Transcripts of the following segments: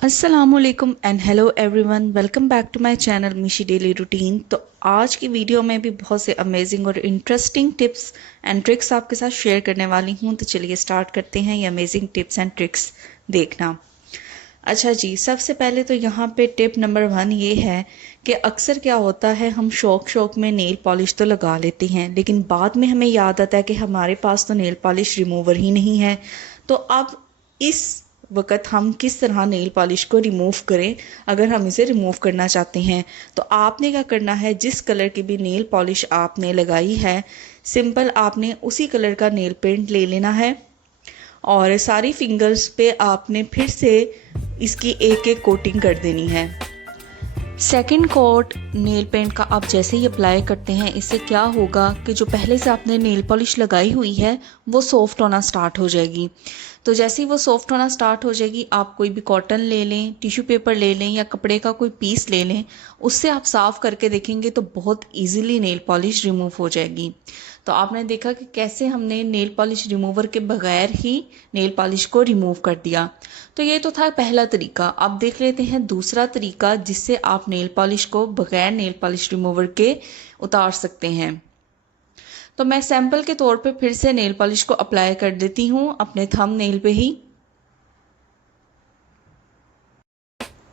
अस्सलामुअलैकुम and hello everyone, welcome back to my channel Mishi daily routine. तो आज की वीडियो में भी बहुत से अमेजिंग और इंटरेस्टिंग टिप्स एंड ट्रिक्स आपके साथ शेयर करने वाली हूँ। तो चलिए स्टार्ट करते हैं ये अमेजिंग टिप्स एंड ट्रिक्स देखना। अच्छा जी, सबसे पहले तो यहाँ पे टिप नंबर 1 ये है कि अक्सर क्या होता है, हम शौक शौक में नेल पॉलिश तो लगा लेते हैं, लेकिन बाद में हमें याद आता है कि हमारे पास तो नेल पॉलिश रिमूवर ही नहीं है। तो अब इस वक्त हम किस तरह नेल पॉलिश को रिमूव करें, अगर हम इसे रिमूव करना चाहते हैं। तो आपने क्या करना है, जिस कलर की भी नेल पॉलिश आपने लगाई है, सिंपल आपने उसी कलर का नेल पेंट ले लेना है और सारी फिंगर्स पे आपने फिर से इसकी एक एक कोटिंग कर देनी है। सेकंड कोट नेल पेंट का आप जैसे ही अप्लाई करते हैं, इससे क्या होगा कि जो पहले से आपने नेल पॉलिश लगाई हुई है वो सॉफ्ट होना स्टार्ट हो जाएगी। तो जैसे ही वो सॉफ्ट होना स्टार्ट हो जाएगी, आप कोई भी कॉटन ले लें, टिश्यू पेपर ले लें या कपड़े का कोई पीस ले लें, उससे आप साफ़ करके देखेंगे तो बहुत इजीली नेल पॉलिश रिमूव हो जाएगी। तो आपने देखा कि कैसे हमने नेल पॉलिश रिमूवर के बगैर ही नेल पॉलिश को रिमूव कर दिया। तो ये तो था पहला तरीका। अब देख लेते हैं दूसरा तरीका, जिससे आप नेल पॉलिश को बगैर नेल पॉलिश रिमूवर के उतार सकते हैं। तो मैं सैंपल के तौर पे फिर से नेल पॉलिश को अप्लाई कर देती हूँ अपने थंब नेल पे ही।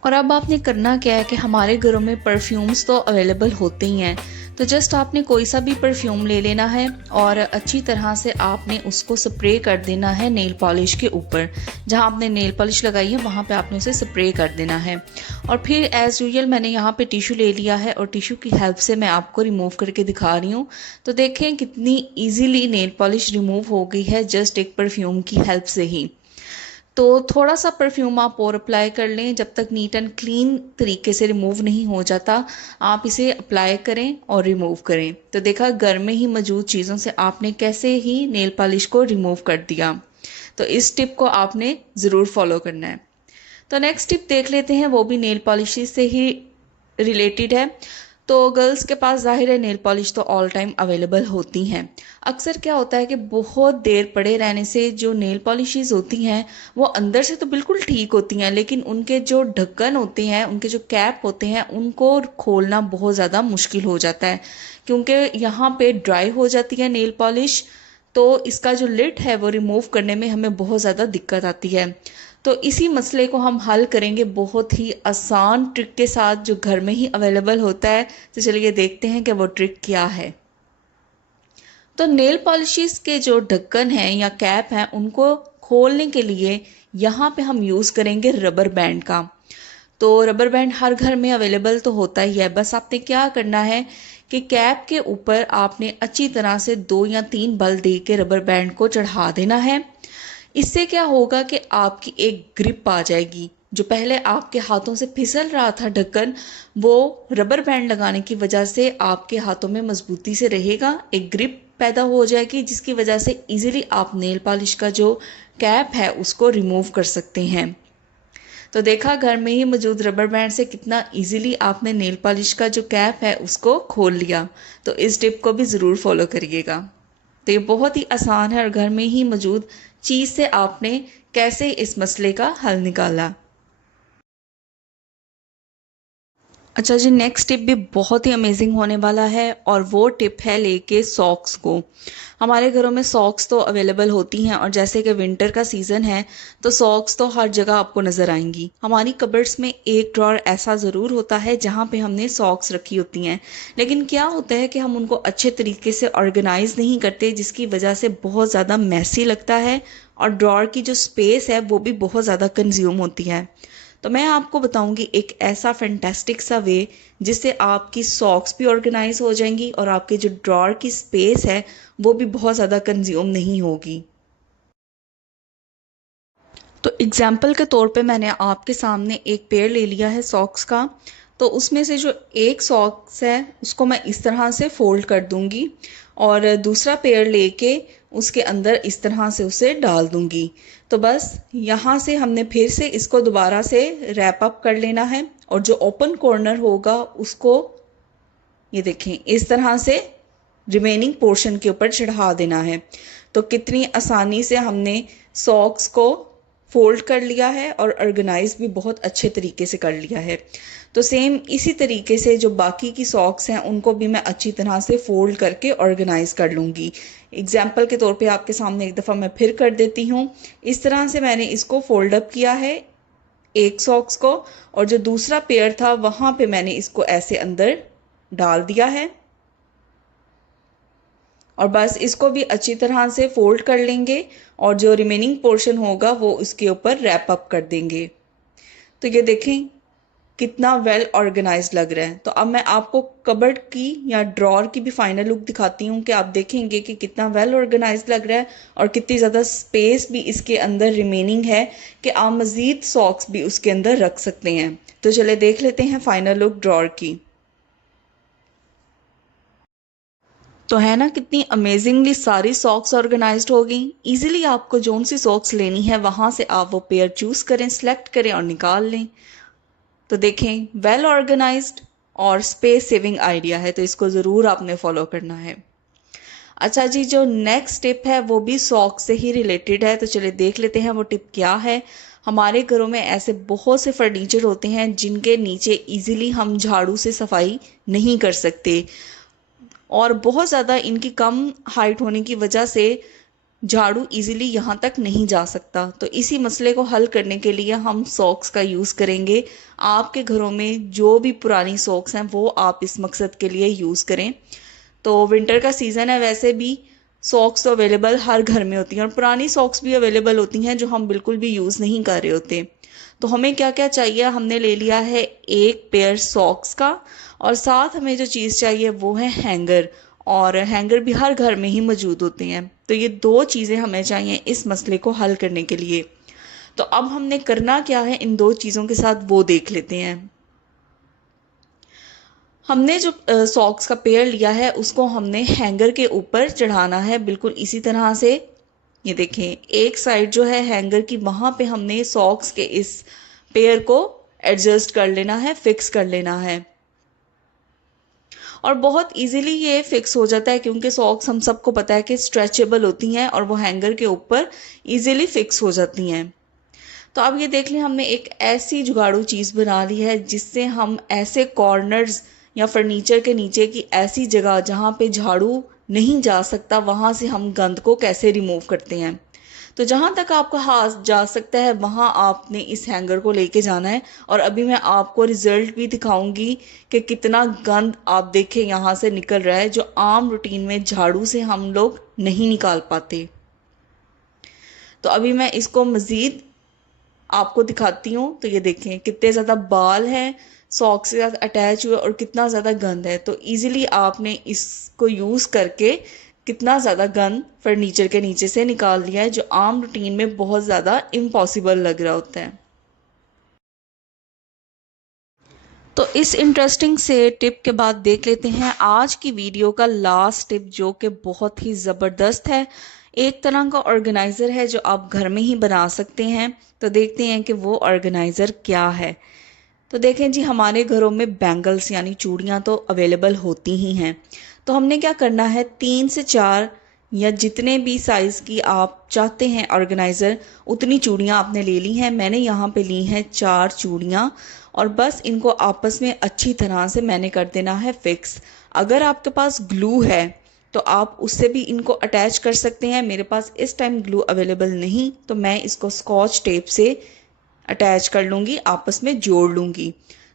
और अब आपने करना क्या है कि हमारे घरों में परफ्यूम्स तो अवेलेबल होते ही हैं। तो जस्ट आपने कोई सा भी परफ्यूम ले लेना है और अच्छी तरह से आपने उसको स्प्रे कर देना है नेल पॉलिश के ऊपर। जहां आपने नेल पॉलिश लगाई है वहां पे आपने उसे स्प्रे कर देना है। और फिर एज़ यूजुअल मैंने यहाँ पे टिश्यू ले लिया है और टिश्यू की हेल्प से मैं आपको रिमूव करके दिखा रही हूँ। तो देखें कितनी ईजीली नेल पॉलिश रिमूव हो गई है जस्ट एक परफ्यूम की हेल्प से ही। तो थोड़ा सा परफ्यूम आप और अप्लाई कर लें, जब तक नीट एंड क्लीन तरीके से रिमूव नहीं हो जाता आप इसे अप्लाई करें और रिमूव करें। तो देखा घर में ही मौजूद चीज़ों से आपने कैसे ही नेल पॉलिश को रिमूव कर दिया। तो इस टिप को आपने ज़रूर फॉलो करना है। तो नेक्स्ट टिप देख लेते हैं, वो भी नेल पॉलिश से ही रिलेटेड है। तो गर्ल्स के पास ज़ाहिर है नेल पॉलिश तो ऑल टाइम अवेलेबल होती हैं। अक्सर क्या होता है कि बहुत देर पड़े रहने से जो नेल पॉलिशेस होती हैं वो अंदर से तो बिल्कुल ठीक होती हैं, लेकिन उनके जो ढक्कन होते हैं, उनके जो कैप होते हैं, उनको खोलना बहुत ज़्यादा मुश्किल हो जाता है, क्योंकि यहाँ पे ड्राई हो जाती है नेल पॉलिश। तो इसका जो लिड है वो रिमूव करने में हमें बहुत ज़्यादा दिक्कत आती है। तो इसी मसले को हम हल करेंगे बहुत ही आसान ट्रिक के साथ, जो घर में ही अवेलेबल होता है। तो चलिए देखते हैं कि वो ट्रिक क्या है। तो नेल पॉलिशिस के जो ढक्कन हैं या कैप हैं, उनको खोलने के लिए यहाँ पे हम यूज़ करेंगे रबर बैंड का। तो रबर बैंड हर घर में अवेलेबल तो होता ही है। बस आपने क्या करना है कि कैप के ऊपर आपने अच्छी तरह से 2 या 3 बल दे के रबर बैंड को चढ़ा देना है। इससे क्या होगा कि आपकी एक ग्रिप आ जाएगी। जो पहले आपके हाथों से फिसल रहा था ढक्कन, वो रबर बैंड लगाने की वजह से आपके हाथों में मजबूती से रहेगा, एक ग्रिप पैदा हो जाएगी, जिसकी वजह से इजीली आप नेल पॉलिश का जो कैप है उसको रिमूव कर सकते हैं। तो देखा घर में ही मौजूद रबर बैंड से कितना इजीली आपने नेल पॉलिश का जो कैप है उसको खोल लिया। तो इस टिप को भी ज़रूर फॉलो करिएगा। तो ये बहुत ही आसान है और घर में ही मौजूद चीज़ से आपने कैसे इस मसले का हल निकाला। अच्छा जी, नेक्स्ट टिप भी बहुत ही अमेजिंग होने वाला है और वो टिप है लेके सॉक्स को। हमारे घरों में सॉक्स तो अवेलेबल होती हैं और जैसे कि विंटर का सीज़न है तो सॉक्स तो हर जगह आपको नज़र आएंगी। हमारी कबर्ड्स में एक ड्रॉर ऐसा ज़रूर होता है जहाँ पे हमने सॉक्स रखी होती हैं, लेकिन क्या होता है कि हम उनको अच्छे तरीके से ऑर्गेनाइज नहीं करते, जिसकी वजह से बहुत ज़्यादा मैसी लगता है और ड्रॉर की जो स्पेस है वो भी बहुत ज़्यादा कंज्यूम होती है। तो मैं आपको बताऊंगी एक ऐसा फैंटास्टिक सा वे जिससे आपकी सॉक्स भी ऑर्गेनाइज हो जाएंगी और आपके जो ड्रॉर की स्पेस है वो भी बहुत ज़्यादा कंज्यूम नहीं होगी। तो एग्जाम्पल के तौर पे मैंने आपके सामने एक पेयर ले लिया है सॉक्स का। तो उसमें से जो एक सॉक्स है उसको मैं इस तरह से फोल्ड कर दूंगी और दूसरा पेयर लेके उसके अंदर इस तरह से उसे डाल दूंगी। तो बस यहाँ से हमने फिर से इसको दोबारा से रैप अप कर लेना है और जो ओपन कॉर्नर होगा उसको ये देखें इस तरह से रिमेनिंग पोर्शन के ऊपर चढ़ा देना है। तो कितनी आसानी से हमने सॉक्स को फोल्ड कर लिया है और ऑर्गेनाइज भी बहुत अच्छे तरीके से कर लिया है। तो सेम इसी तरीके से जो बाकी की सॉक्स हैं उनको भी मैं अच्छी तरह से फोल्ड करके ऑर्गेनाइज कर लूँगी। एग्जाम्पल के तौर पे आपके सामने एक दफ़ा मैं फिर कर देती हूँ। इस तरह से मैंने इसको फोल्ड अप किया है एक सॉक्स को, और जो दूसरा पेयर था वहाँ पे मैंने इसको ऐसे अंदर डाल दिया है और बस इसको भी अच्छी तरह से फोल्ड कर लेंगे और जो रिमेनिंग पोर्शन होगा वो इसके ऊपर रैप अप कर देंगे। तो ये देखें कितना वेल ऑर्गेनाइज्ड लग रहा है। तो अब मैं आपको कबर्ड की या ड्रॉर की भी फाइनल लुक दिखाती हूँ कि आप देखेंगे कि कितना वेल ऑर्गेनाइज्ड लग रहा है और कितनी ज़्यादा स्पेस भी इसके अंदर रिमेनिंग है कि आप मज़ीद सॉक्स भी उसके अंदर रख सकते हैं। तो चले देख लेते हैं फाइनल लुक ड्रॉर की। तो है ना कितनी अमेजिंगली सारी सॉक्स ऑर्गेनाइज्ड हो गई। इजीली आपको जोन सी सॉक्स लेनी है वहाँ से आप वो पेयर चूज़ करें, सेलेक्ट करें और निकाल लें। तो देखें वेल ऑर्गेनाइज्ड और स्पेस सेविंग आइडिया है, तो इसको ज़रूर आपने फॉलो करना है। अच्छा जी, जो नेक्स्ट टिप है वो भी सॉक्स से ही रिलेटेड है, तो चलिए देख लेते हैं वो टिप क्या है। हमारे घरों में ऐसे बहुत से फर्नीचर होते हैं जिनके नीचे इजीली हम झाड़ू से सफाई नहीं कर सकते और बहुत ज़्यादा इनकी कम हाइट होने की वजह से झाड़ू इजीली यहाँ तक नहीं जा सकता। तो इसी मसले को हल करने के लिए हम सॉक्स का यूज़ करेंगे। आपके घरों में जो भी पुरानी सॉक्स हैं वो आप इस मकसद के लिए यूज़ करें। तो विंटर का सीज़न है, वैसे भी सॉक्स तो अवेलेबल हर घर में होती हैं और पुरानी सॉक्स भी अवेलेबल होती हैं जो हम बिल्कुल भी यूज़ नहीं कर रहे होते। तो हमें क्या क्या चाहिए, हमने ले लिया है एक पेयर सॉक्स का और साथ हमें जो चीज़ चाहिए वो है हैंगर, और हैंगर भी हर घर में ही मौजूद होते हैं। तो ये दो चीज़ें हमें चाहिए इस मसले को हल करने के लिए। तो अब हमने करना क्या है इन दो चीज़ों के साथ वो देख लेते हैं। हमने जो सॉक्स का पेयर लिया है उसको हमने हैंगर के ऊपर चढ़ाना है, बिल्कुल इसी तरह से। ये देखें एक साइड जो है हैंगर की, वहाँ पे हमने सॉक्स के इस पेयर को एडजस्ट कर लेना है, फिक्स कर लेना है। और बहुत इजीली ये फिक्स हो जाता है क्योंकि सॉक्स हम सबको पता है कि स्ट्रेचेबल होती हैं और वो हैंगर के ऊपर इजीली फिक्स हो जाती हैं। तो अब ये देख लें हमने एक ऐसी जुगाड़ू चीज़ बना ली है जिससे हम ऐसे कॉर्नर्स या फर्नीचर के नीचे की ऐसी जगह जहाँ पे झाड़ू नहीं जा सकता वहाँ से हम गंद को कैसे रिमूव करते हैं। तो जहाँ तक आपका हाथ जा सकता है वहाँ आपने इस हैंगर को लेके जाना है और अभी मैं आपको रिजल्ट भी दिखाऊंगी कि कितना गंद आप देखें यहाँ से निकल रहा है जो आम रूटीन में झाड़ू से हम लोग नहीं निकाल पाते। तो अभी मैं इसको मज़ीद आपको दिखाती हूँ। तो ये देखें कितने ज़्यादा बाल हैं सॉक्स के साथ अटैच हुए और कितना ज़्यादा गंद है। तो इजीली आपने इसको यूज़ करके कितना ज़्यादा गंद फर्नीचर के नीचे से निकाल लिया है जो आम रूटीन में बहुत ज़्यादा इम्पॉसिबल लग रहा होता है। तो इस इंटरेस्टिंग से टिप के बाद देख लेते हैं आज की वीडियो का लास्ट टिप जो कि बहुत ही ज़बरदस्त है। एक तरह का ऑर्गेनाइज़र है जो आप घर में ही बना सकते हैं। तो देखते हैं कि वो ऑर्गेनाइज़र क्या है। तो देखें जी, हमारे घरों में बैंगल्स यानी चूड़ियाँ तो अवेलेबल होती ही हैं। तो हमने क्या करना है, 3 से 4 या जितने भी साइज़ की आप चाहते हैं ऑर्गेनाइज़र उतनी चूड़ियाँ आपने ले ली हैं। मैंने यहाँ पे ली हैं 4 चूड़ियाँ और बस इनको आपस में अच्छी तरह से मैंने कर देना है फिक्स। अगर आपके पास ग्लू है तो आप उससे भी इनको अटैच कर सकते हैं। मेरे पास इस टाइम ग्लू अवेलेबल नहीं तो मैं इसको स्कॉच टेप से अटैच कर लूँगी, आपस में जोड़ लूँगी।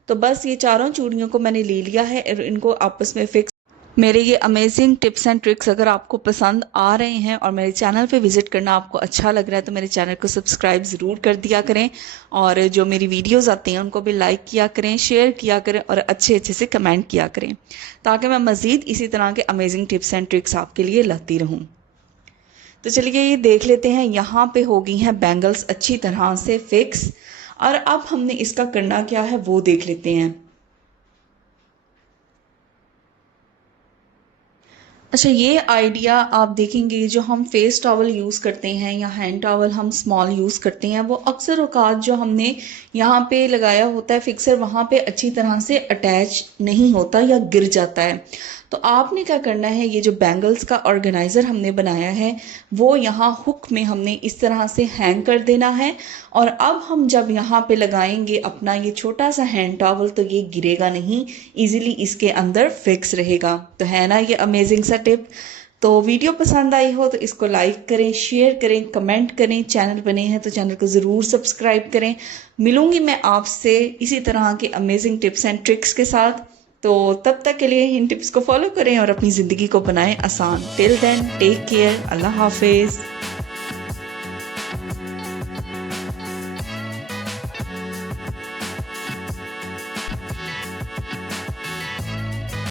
तो बस ये चारों चूड़ियों को मैंने ले लिया है और इनको आपस में फिक्स। मेरे ये अमेजिंग टिप्स एंड ट्रिक्स अगर आपको पसंद आ रहे हैं और मेरे चैनल पे विज़िट करना आपको अच्छा लग रहा है तो मेरे चैनल को सब्सक्राइब ज़रूर कर दिया करें और जो मेरी वीडियोस आती हैं उनको भी लाइक किया करें, शेयर किया करें और अच्छे अच्छे से कमेंट किया करें ताकि मैं मज़ीद इसी तरह के अमेजिंग टिप्स एंड ट्रिक्स आपके लिए लाती रहूँ। तो चलिए ये देख लेते हैं, यहाँ पे हो गई हैं बैंगल्स अच्छी तरह से फिक्स और अब हमने इसका करना क्या है वो देख लेते हैं। अच्छा, ये आइडिया आप देखेंगे जो हम फेस टॉवल यूज़ करते हैं या हैंड टॉवल हम स्मॉल यूज़ करते हैं वो अक्सर औकात जो हमने यहाँ पे लगाया होता है फिक्सर वहाँ पे अच्छी तरह से अटैच नहीं होता या गिर जाता है। तो आपने क्या करना है, ये जो बैंगल्स का ऑर्गेनाइज़र हमने बनाया है वो यहाँ हुक में हमने इस तरह से हैंग कर देना है। और अब हम जब यहाँ पे लगाएंगे अपना ये छोटा सा हैंड टॉवल तो ये गिरेगा नहीं, इजीली इसके अंदर फिक्स रहेगा। तो है ना ये अमेजिंग सा टिप। तो वीडियो पसंद आई हो तो इसको लाइक करें, शेयर करें, कमेंट करें। चैनल बने हैं तो चैनल को ज़रूर सब्सक्राइब करें। मिलूंगी मैं आपसे इसी तरह के अमेजिंग टिप्स एंड ट्रिक्स के साथ। तो तब तक के लिए इन टिप्स को फॉलो करें और अपनी ज़िंदगी को बनाएं आसान। टिल देन टेक केयर, अल्लाह हाफिज़।